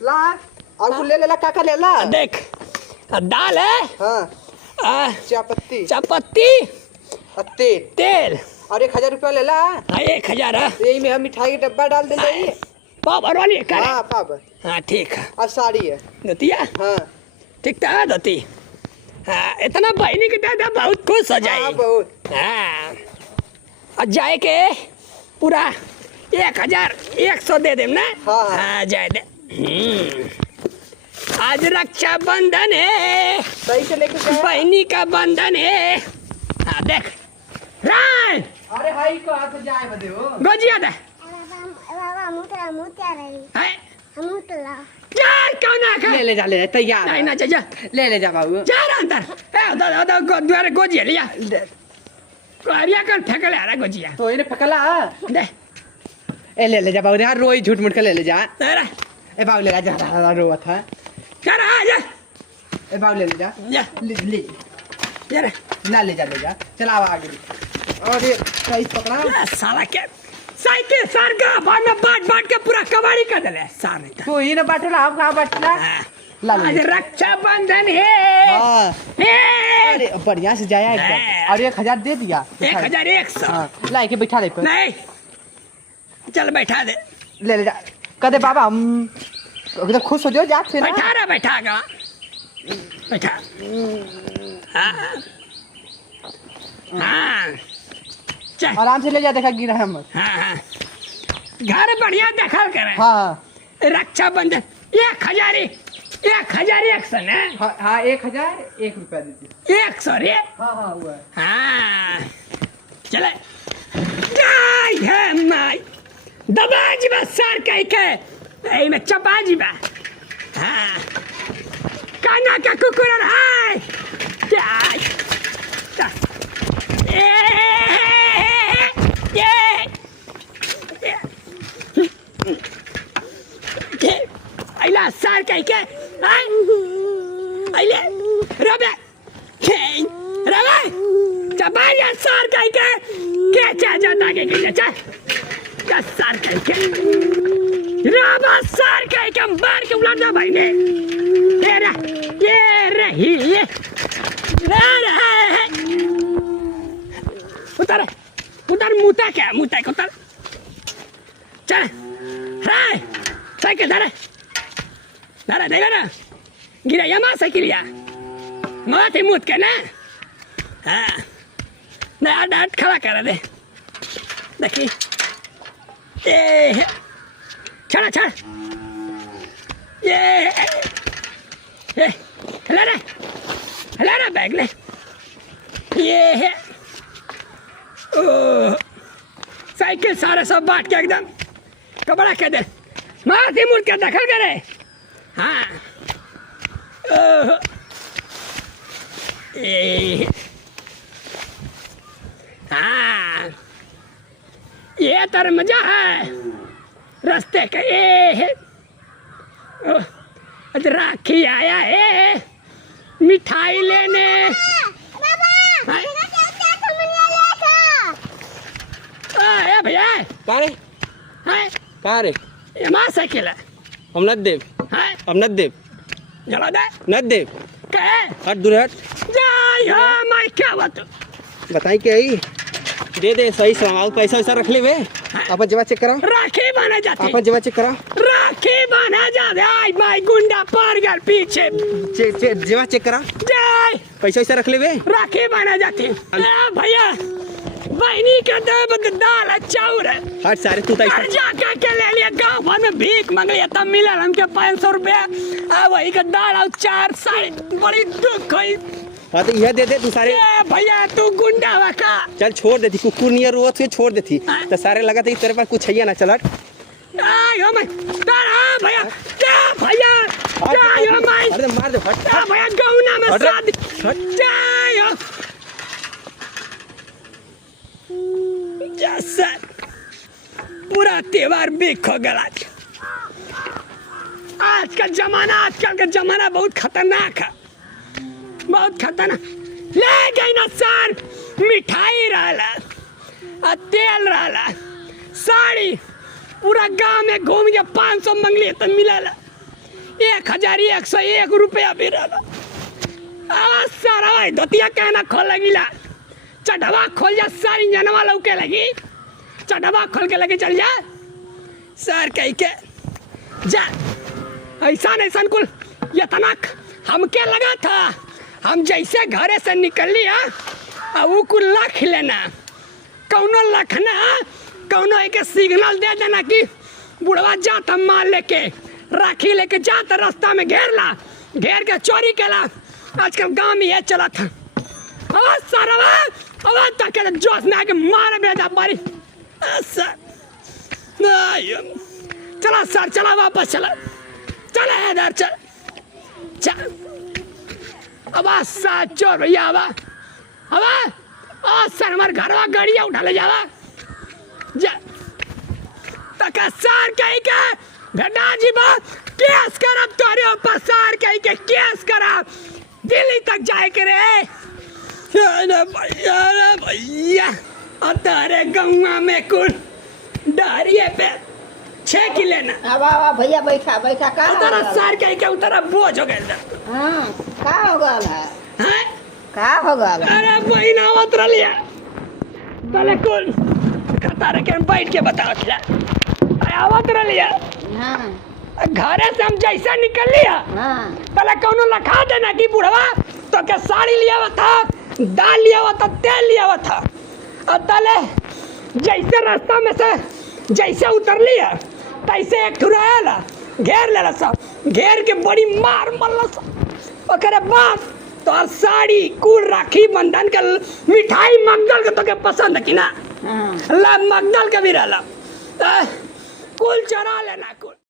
ला और ले ला का ले ला देख दाल है। हाँ चापत्ती तेल और 1000 रुपया ले ला। 1000 है। यही में हम मिठाई का डब्बा डाल देंगे। पाव वाली है क्या? हाँ पाव। हाँ ठीक है। और साड़ी है दतिया। हाँ ठीक था दती। हाँ इतना बहनी के दादा बहुत खुश हो जाए। हाँ बहुत। हाँ और जाए के पूरा 1100 दे देम ना। हाँ जाए दे। आज रक्षाबंधन है, सही से लेके गया। बहनी का बंधन है। हाँ देख राय। अरे भाई को हाथ जाए बदे हो गोजिया दे। बाबा मुतला है मुतला यार कौन आ ले जा ले तैयार। नहीं ना जा ले जा बाबू। जा अंदर। ए उधर द्वार गोजिया लिया। कोरिया कर फेंक ले रहा गोजिया। तो इन्हें पकला दे ए ले जा बाबू यार रोई झूठ मूठ के ले जा। अरे ए बाबू ले जा रोवा था। कर आ जा। ए बाबू ले जा ले यार ना ले जा चला आगे। और ये सही पकड़ा साला के साइकिल सर का बाद में बाट के पूरा कबाड़ी कर दले सारे। तो ही ना बाटला हम कहां बाटला। आज रक्षाबंधन है। हाँ अरे बढ़िया से जाया एकदम। और 1000 दे दिया। 1100। हाँ ला के बैठा दे पर। नहीं चल बैठा दे। ले जा कदे बाबा हम एकदम खुश हो जाओ जा से ना। बैठा हाँ हाँ चल आराम से ले जा देखा गिरा हम। हाँ घर बढ़िया देखा करे। हाँ रक्षाबंधन 1100 ना। हाँ 1001 रुपया दीजिए। 100 रे। हाँ हुआ। हाँ चले जाय है माई दबा जीवा सर कह के ए में चपा जीवा। हाँ काना का कुकुर है जाय अइला सर कह के अइले रबे चबाया सर कह के चा जाता के चा का सर कह के रबा सर कह के मार के उलाना भाई ने तेरा ये रही ये उधर मुता क्या मुता को उतर चल हाय साइकिल धरे देखा ना गिरा यमा साइकिल या माथे मुत के ना। हाँ ना डाट खड़ा कर दे देखी ए चढ़ा ये हला रे बैग ले ये है। ओ साइकिल सारे सब बांट के एकदम कपड़ा के दे माथे मुड़ के दखल करे। हाँ हाँ ये तर मजा है रास्ते का ये है। आज राखी आया है मिठाई लेने। भैया कहाँ रे हमारा साइकिल है। हम नद देव जला दे नद देव कहे हट दूर हट जाय मैं क्या बात बताई क्या ही दे सही सलाम पैसा वैसा रख ले वे। अपन जवा चेक करा राखी बना जाती। अपन जवा चेक करा राखी बना जाते। आई माय गुंडा पार गल पीछे जवा चेक करा जाय पैसा वैसा रख ले वे। राखी बना जाती भैया बहनी का दाल चाउर हट सारे तू कर्जा के ले लिया गाँव भर में भीख मांग लिया तब मिला हमके 500 रुपया। वही का दाल और 4 साड़ी बड़ी दुख हुई। हाँ तो यह दे तू सारे भैया तू गुंडा हुआ का चल छोड़ देती कुकुर नियर रोत से छोड़ देती तो सारे लगा था तेरे पास कुछ है ना चल हट। भैया क्या भैया अरे मार दे हट भैया गौना में शादी पूरा त्योहार बिक हो गया। आजकल का जमाना बहुत खतरनाक है बहुत खतरनाक। ले गई ना सर मिठाई रहा तेल रहा साड़ी पूरा गांव में घूम के 500 मंगली तो मिला 1101 रुपया भी रहला। सारा धोतिया कहना खोल लगिला, चढ़वा खोल जा, सारी जनवा लौके लगी, चढ़वा खोल के लगे चल जा सर कह के जा। ऐसा ऐसा कुल इतना हमके लगा था, हम जैसे घरे से निकल लिया वो कुल लख लेना, कौनो लखना कौनो एक सिग्नल दे देना कि बुढ़वा जाता माल लेके राखी लेके जाता, रास्ता में घेर के चोरी केला। आजकल गांव में ये चला था। सारा तक जोश में आके मार बेटा पारी। सर चला सर, चला वापस चला, चला इधर चल चल। अब साथ चोर भैया अब सर हमारे घरवा गाड़िया उठा ले जावा जा तक सर कह के भेटा जी केस करब तोरे ऊपर, सर कह के केस करब, दिल्ली तक जाए के रे भैया। तारे गौवा में कुल डारिये पे 6 किले ना। अब भैया बैठा बैठा का उतारा सर कह के उतारा बोझ हो गया। हाँ का हो गल है, हैं का हो गल है? अरे महीना उतर लिया पहले कुल तारे के बैठ के बताओ खिला आवत लिया। हाँ घरे से हम जैसा निकल लिया हाँ पहले कौनो लखा देना कि बुढ़वा तो के साड़ी लिया हुआ था, दाल लिया हुआ था, तेल लिया हुआ था, और तले जैसे रास्ता में से जैसे उतर लिया तैसे एक ठुराला घेर लेला सब, घेर के बड़ी मार मरला सब। ओकरे बाद तो साड़ी कुल राखी बंधन के मिठाई मगदल के तो के पसंद की ना, हाँ ला मगदल के भी रहला कुल चरा लेना कुल।